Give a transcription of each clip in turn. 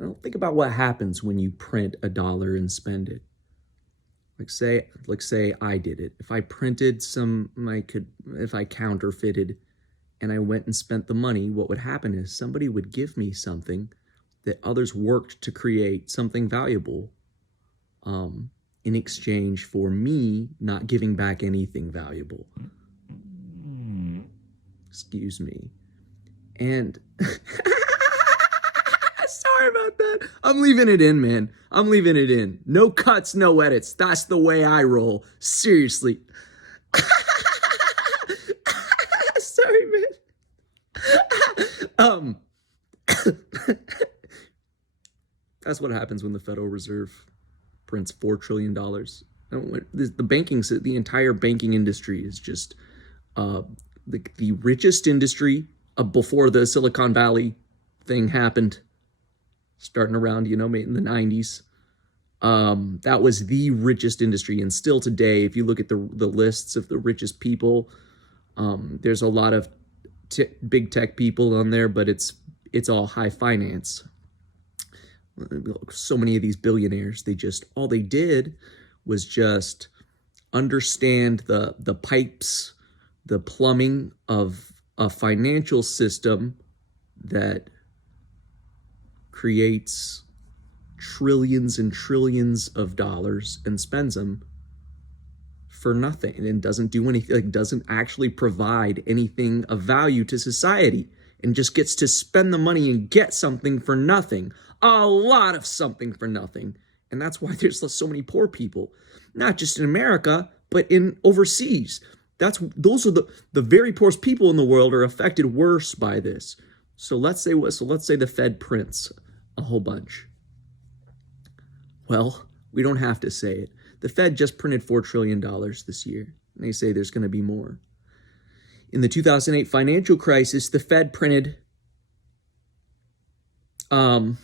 Well, think about what happens when you print a dollar and spend it. Like say I did it. If I printed if I counterfeited and I went and spent the money, what would happen is somebody would give me something that others worked to create, something valuable, in exchange for me not giving back anything valuable. Excuse me. And sorry about that. I'm leaving it in, man. I'm leaving it in. No cuts, no edits. That's the way I roll. Seriously. Sorry, man. That's what happens when the Federal Reserve prints $4 trillion. The entire banking industry is just the richest industry before the Silicon Valley thing happened, starting around, in the 90s. That was the richest industry. And still today, if you look at the lists of the richest people, there's a lot of big tech people on there, but it's all high finance. So many of these billionaires, all they did was just understand the pipes, the plumbing of a financial system that creates trillions and trillions of dollars and spends them for nothing and doesn't do anything, doesn't actually provide anything of value to society, and just gets to spend the money and get something for nothing, a lot of something for nothing. And that's why there's so many poor people, not just in America, but in overseas. Those are the very poorest people in the world are affected worse by this. So let's say the Fed prints a whole bunch. Well, we don't have to say it. The Fed just printed $4 trillion this year, and they say there's going to be more. In the 2008 financial crisis, the Fed printed, they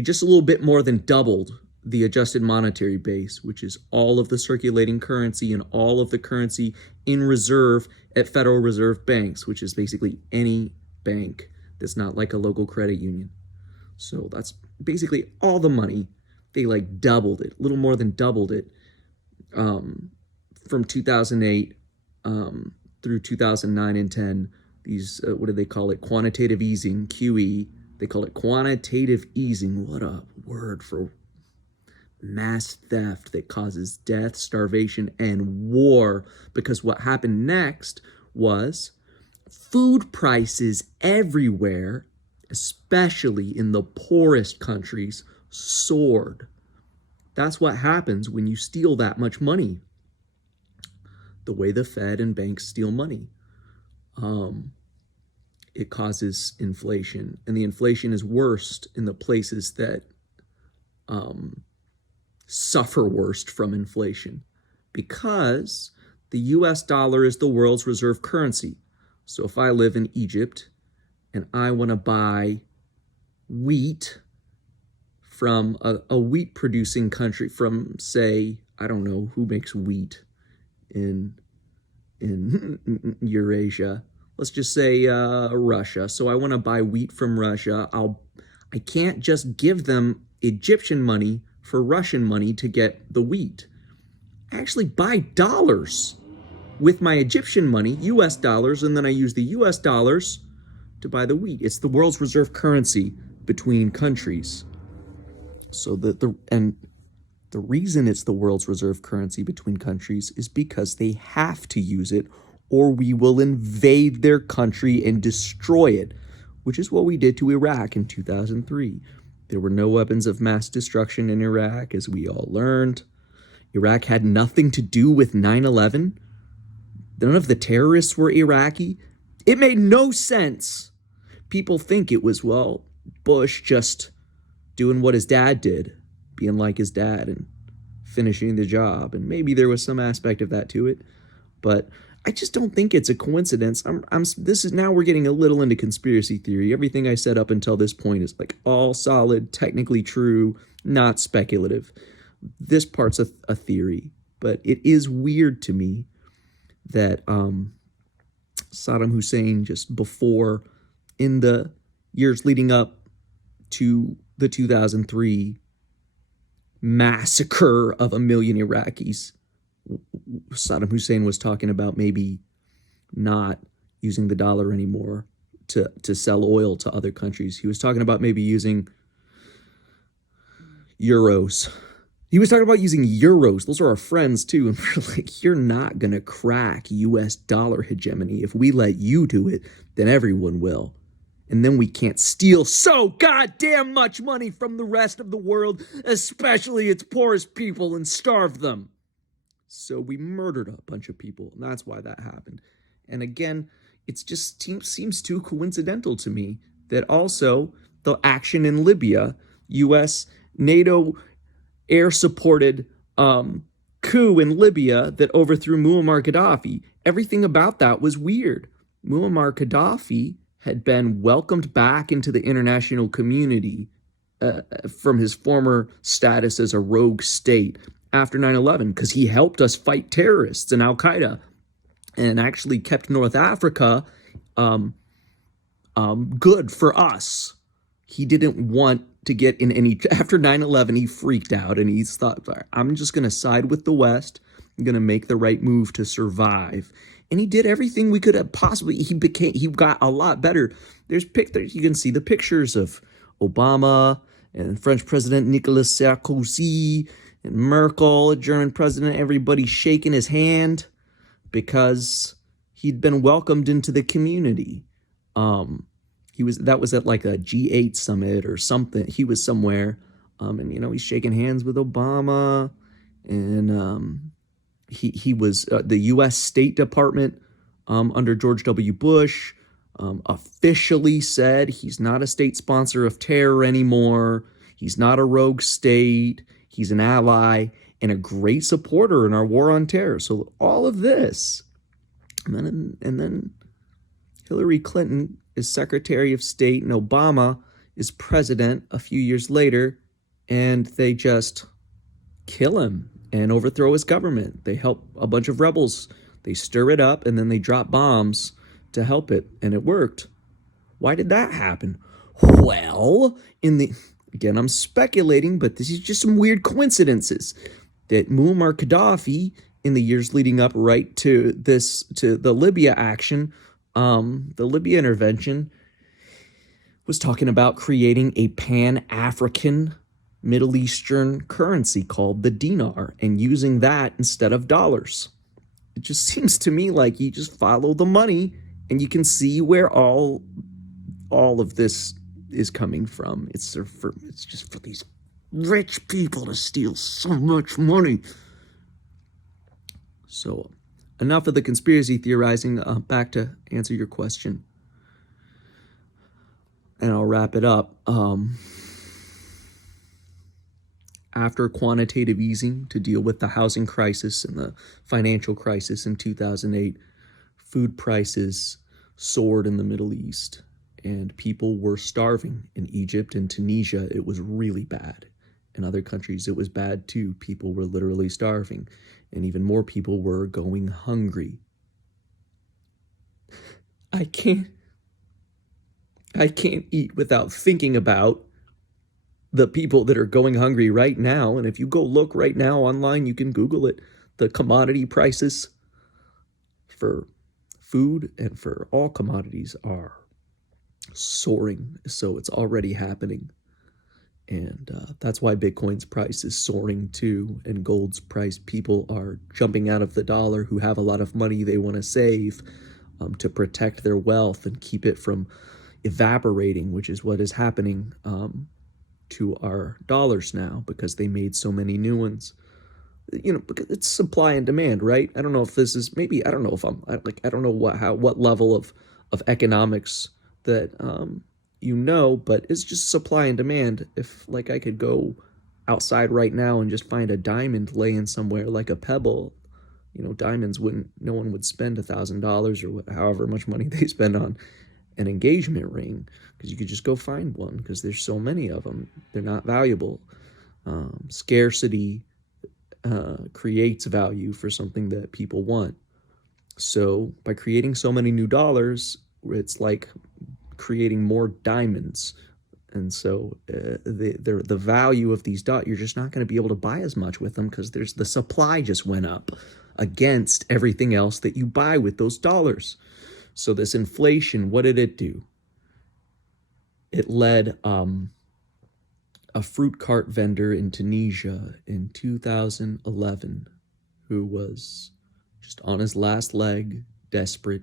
just a little bit more than doubled the adjusted monetary base, which is all of the circulating currency and all of the currency in reserve at Federal Reserve banks, which is basically any bank that's not like a local credit union. So that's basically all the money. They doubled it, a little more than doubled it, from 2008 through 2009 and 10. These, what do they call it? Quantitative easing, QE. They call it quantitative easing. What a word for mass theft that causes death, starvation, and war. Because what happened next was food prices everywhere, especially in the poorest countries, soared. That's what happens when you steal that much money. The way the Fed and banks steal money. It causes inflation. And the inflation is worst in the places that suffer worst from inflation, because the US dollar is the world's reserve currency. So if I live in Egypt and I want to buy wheat from a wheat producing country, from, say, I don't know who makes wheat in Eurasia. Let's just say Russia. So I want to buy wheat from Russia. I can't just give them Egyptian money for Russian money to get the wheat. I actually buy dollars with my Egyptian money, US dollars, and then I use the US dollars to buy the wheat. It's the world's reserve currency between countries. So the reason it's the world's reserve currency between countries is because they have to use it, or we will invade their country and destroy it, which is what we did to Iraq in 2003. There were no weapons of mass destruction in Iraq, as we all learned. Iraq had nothing to do with 9/11. None of the terrorists were Iraqi. It made no sense. People think it was, Bush just doing what his dad did, being like his dad and finishing the job. And maybe there was some aspect of that to it, but I just don't think it's a coincidence. Now we're getting a little into conspiracy theory. Everything I said up until this point is all solid, technically true, not speculative. This part's a theory, but it is weird to me that Saddam Hussein, just before, in the years leading up to the 2003 massacre of 1 million Iraqis. Saddam Hussein was talking about maybe not using the dollar anymore to sell oil to other countries. He was talking about maybe using euros. He was talking about using euros. Those are our friends too. And we're like, you're not going to crack US dollar hegemony. If we let you do it, then everyone will. And then we can't steal so goddamn much money from the rest of the world, especially its poorest people, and starve them. So we murdered a bunch of people, and that's why that happened. And again, it just seems too coincidental to me that also the action in Libya, U.S. NATO air-supported coup in Libya that overthrew Muammar Gaddafi, everything about that was weird. Muammar Gaddafi had been welcomed back into the international community from his former status as a rogue state after 9/11, because he helped us fight terrorists and Al-Qaeda and actually kept North Africa good for us. He didn't want to get in any... After 9/11, he freaked out and he thought, I'm just going to side with the West. I'm going to make the right move to survive. And he did everything we could have possibly. He got a lot better. There's pictures. You can see the pictures of Obama and French President Nicolas Sarkozy and Merkel, German president, everybody shaking his hand because he'd been welcomed into the community. That was at like a G8 summit or something. He was somewhere, and he's shaking hands with Obama, and he was the U.S. State Department under George W. Bush officially said he's not a state sponsor of terror anymore. He's not a rogue state. He's an ally and a great supporter in our war on terror. So all of this, and then Hillary Clinton is Secretary of State and Obama is president a few years later, and they just kill him and overthrow his government. They help a bunch of rebels. They stir it up, and then they drop bombs to help it, and it worked. Why did that happen? Well, again, I'm speculating, but this is just some weird coincidences that Muammar Gaddafi, in the years leading up right to the Libya action, the Libya intervention, was talking about creating a Pan-African Middle Eastern currency called the dinar and using that instead of dollars. It just seems to me like you just follow the money and you can see where all of this is coming from. It's just for these rich people to steal so much money. So enough of the conspiracy theorizing. Back to answer your question. And I'll wrap it up. After quantitative easing to deal with the housing crisis and the financial crisis in 2008, food prices soared in the Middle East, and people were starving. In Egypt and Tunisia, it was really bad. In other countries, it was bad too. People were literally starving, and even more people were going hungry. I can't eat without thinking about the people that are going hungry right now. And if you go look right now online, you can Google it. The commodity prices for food and for all commodities are soaring. So it's already happening. And that's why Bitcoin's price is soaring too, and gold's price. People are jumping out of the dollar who have a lot of money they want to save to protect their wealth and keep it from evaporating, which is what is happening to our dollars now because they made so many new ones. Because it's supply and demand, right? I don't know if this is maybe, I don't know if I don't know what level of economics that but it's just supply and demand. If I could go outside right now and just find a diamond laying somewhere like a pebble, diamonds no one would spend $1,000 or however much money they spend on an engagement ring, because you could just go find one because there's so many of them. They're not valuable. Scarcity creates value for something that people want. So by creating so many new dollars, it's like creating more diamonds. And so the value of these dollars, you're just not going to be able to buy as much with them because the supply just went up against everything else that you buy with those dollars. So this inflation, what did it do? It led a fruit cart vendor in Tunisia in 2011 who was just on his last leg, desperate,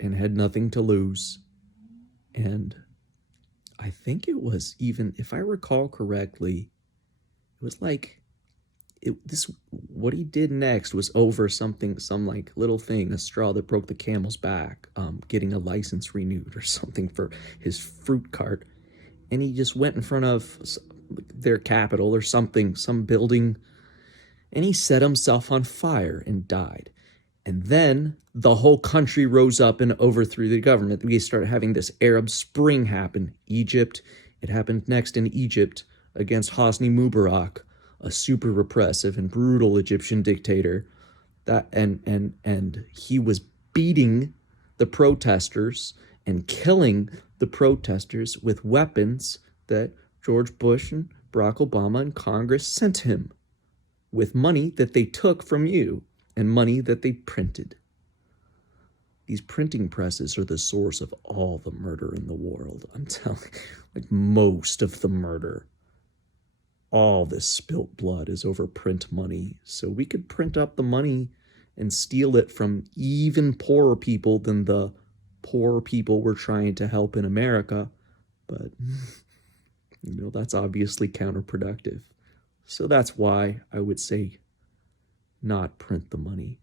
and had nothing to lose. And I think it was even, if I recall correctly, it was like, what he did next was over some like little thing, a straw that broke the camel's back, getting a license renewed or something for his fruit cart. And he just went in front of their capital or something, some building, and he set himself on fire and died. And then the whole country rose up and overthrew the government. We started having this Arab Spring happen. Egypt, it happened next in Egypt against Hosni Mubarak, a super repressive and brutal Egyptian dictator. And he was beating the protesters and killing the protesters with weapons that George Bush and Barack Obama and Congress sent him with money that they took from you and money that they printed. These printing presses are the source of all the murder in the world. I'm telling you, like most of the murder. All this spilt blood is over print money. So we could print up the money and steal it from even poorer people than the poor people we're trying to help in America. But, that's obviously counterproductive. So that's why I would say not print the money.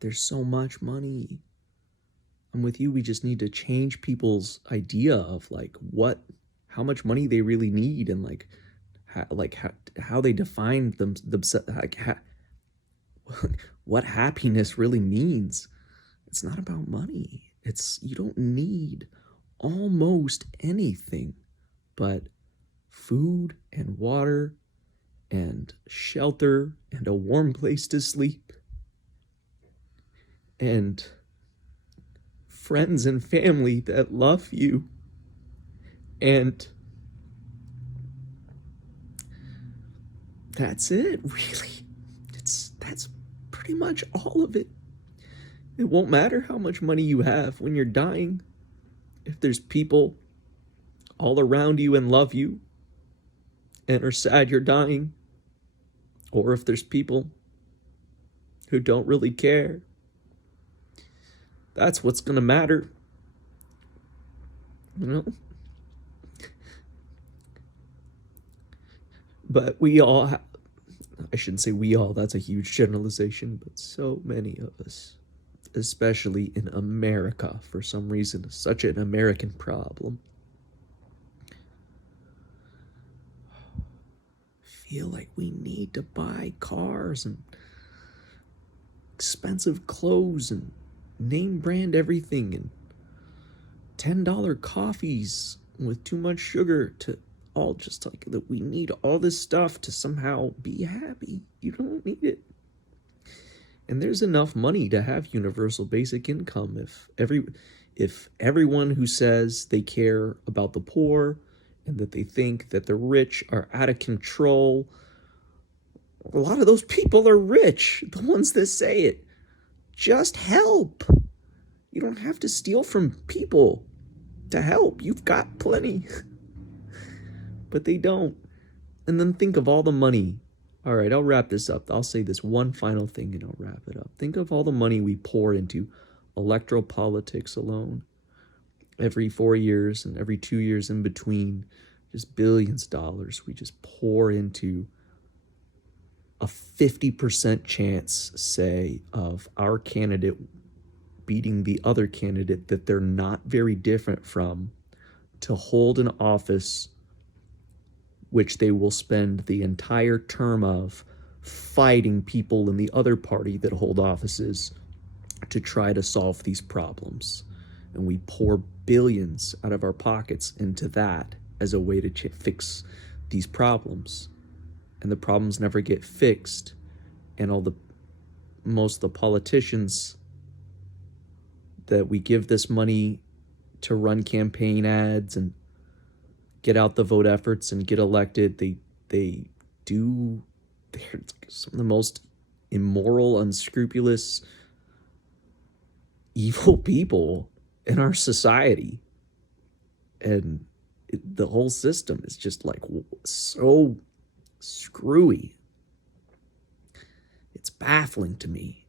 There's so much money. I'm with you. We just need to change people's idea of how much money they really need and how they define themselves, what happiness really means. It's not about money. You don't need almost anything but food and water and shelter and a warm place to sleep and friends and family that love you, and that's it, really. That's pretty much all of it. It won't matter how much money you have when you're dying. If there's people all around you and love you and are sad you're dying, or if there's people who don't really care, that's what's going to matter. But we all I shouldn't say we all, that's a huge generalization, but so many of us, especially in America, for some reason, such an American problem, feel like we need to buy cars and expensive clothes and name brand everything and $10 coffees with too much sugar to all just like that. We need all this stuff to somehow be happy. You don't need it. And there's enough money to have universal basic income if everyone who says they care about the poor and that they think that the rich are out of control, a lot of those people are rich, the ones that say it. Just help. You don't have to steal from people to help. You've got plenty. But they don't. And then think of all the money. All right, I'll wrap this up. I'll say this one final thing and I'll wrap it up. Think of all the money we pour into electoral politics alone. Every 4 years and every 2 years in between, just billions of dollars we just pour into a 50% chance, say, of our candidate beating the other candidate that they're not very different from to hold an office which they will spend the entire term of fighting people in the other party that hold offices to try to solve these problems. And we pour billions out of our pockets into that as a way to fix these problems. And the problems never get fixed. And most of the politicians that we give this money to run campaign ads and get out the vote efforts and get elected. They're some of the most immoral, unscrupulous, evil people in our society. And the whole system is just like so screwy. It's baffling to me.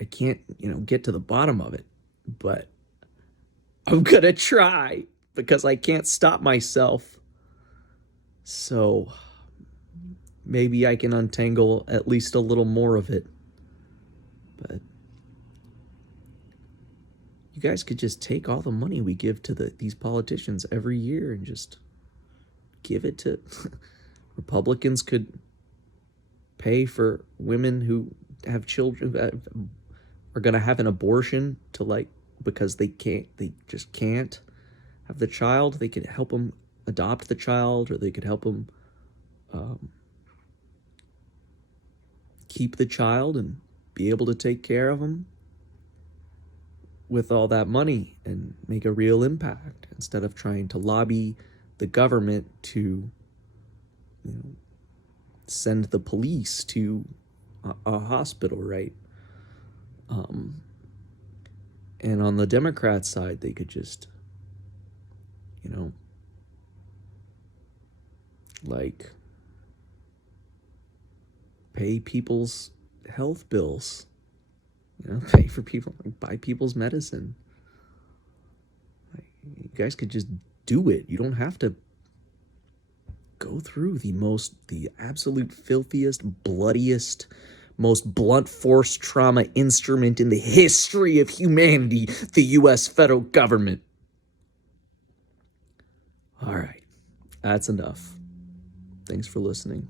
I can't, get to the bottom of it, but I'm gonna try because I can't stop myself. So maybe I can untangle at least a little more of it. But you guys could just take all the money we give to these politicians every year and just give it to Republicans. Could pay for women who have children that are going to have an abortion because they just can't have the child. They could help them adopt the child, or they could help them keep the child and be able to take care of them with all that money and make a real impact, instead of trying to lobby the government to send the police to a hospital, right? And on the Democrat side, they could just, pay people's health bills, pay for people, buy people's medicine. You guys could just do it. You don't have to go through the absolute filthiest, bloodiest, most blunt force trauma instrument in the history of humanity, the U.S. federal government. All right, that's enough. Thanks for listening.